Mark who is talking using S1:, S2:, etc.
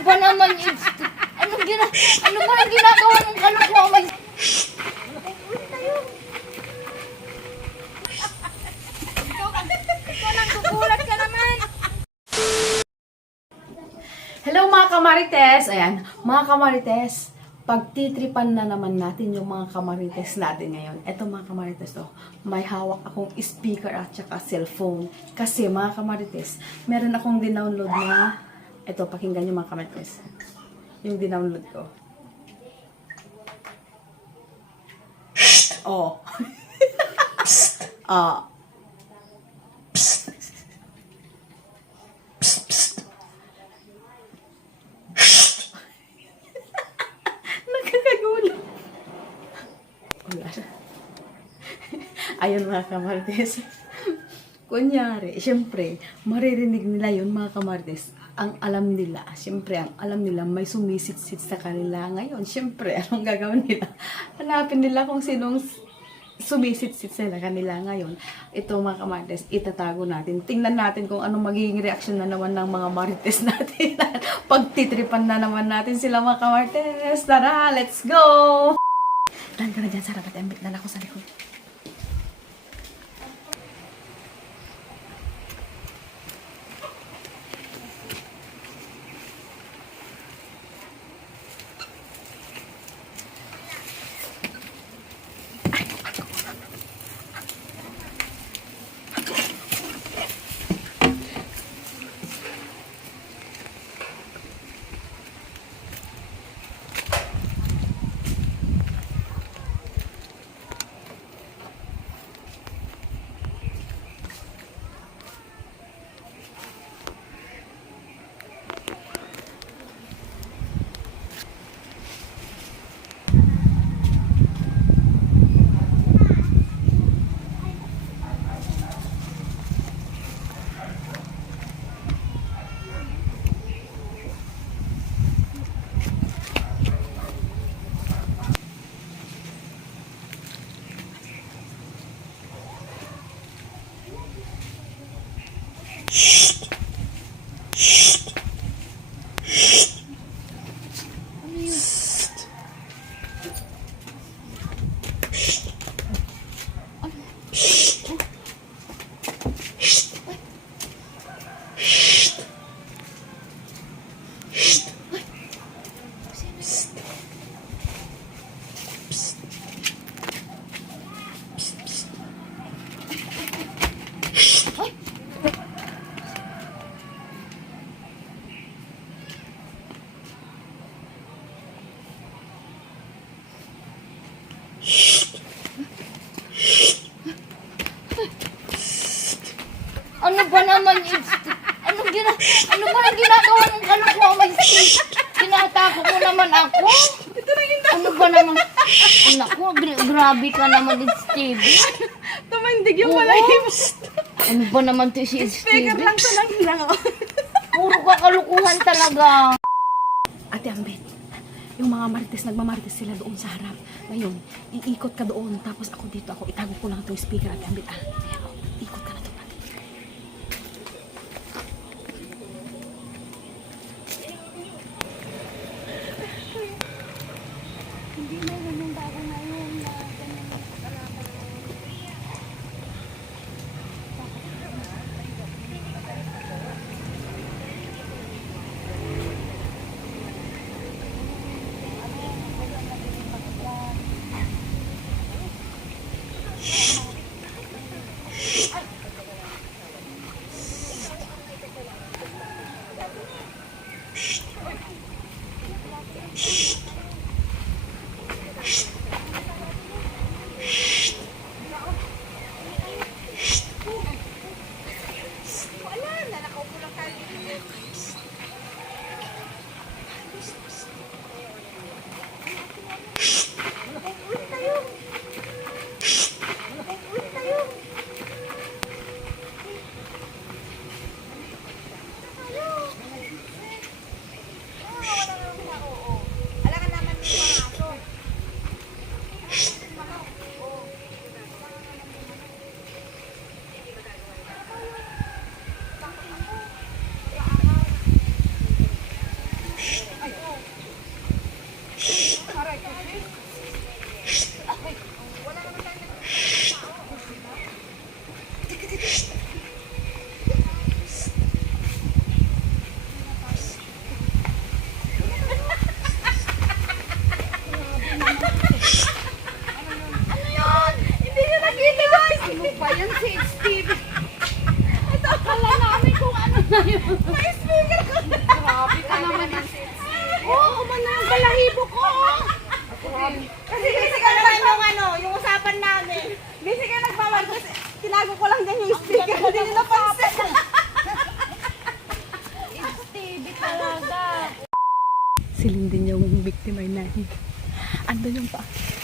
S1: ba naman yun? Anong gina... Ano ba yung ginagawa ng kalokohan?
S2: Hello mga kamarites! Ayan, mga kamarites, pagtitripan na naman natin yung mga kamarites natin ngayon. Eto mga kamarites to, may hawak akong speaker at saka cellphone. Kasi mga kamarites, meron akong dinownload na, eto pakinggan yung mga kamarites. Yung dinownload ko. Oh. Ah. Nakakagulo. Ayun mga kamartes. Kunyari, syempre, maririnig nila yun mga kamartes. Ang alam nila, syempre, ang alam nila may sumisit-sit sa kanila ngayon. Syempre, anong gagawin nila? Hanapin nila kung sinong sumisit-sit sa kanila ngayon. Ito mga kamartes, itatago natin. Tingnan natin kung anong magiging reaksyon na naman ng mga marites natin. Pagtitripan na naman natin sila mga kamartes. Tara, let's go! Tahan ka na dyan, Sarah. Ba't ambit na ako sa likod?
S1: Naman yun? Anong gina... Ano ba yung ginagawa ng kalokohan? Tinatako mo naman ako? Ano ba naman? Naku, gra- grabe ka naman, it's Stevie.
S2: Tumindig yung
S1: Oo.
S2: malahimos.
S1: Ano ba naman to si
S2: Speaker
S1: Stevie?
S2: lang sa lang lang. oh.
S1: Puro kakalukuhan talaga.
S2: Ate Ambet, yung mga marites, nagmamarites sila doon sa harap. Ngayon, iikot ka doon, tapos ako dito, ako itago ko lang itong speaker, Ate Ambet. Ah, ayan, oh, Shh. Shh.
S3: Shh. Bye.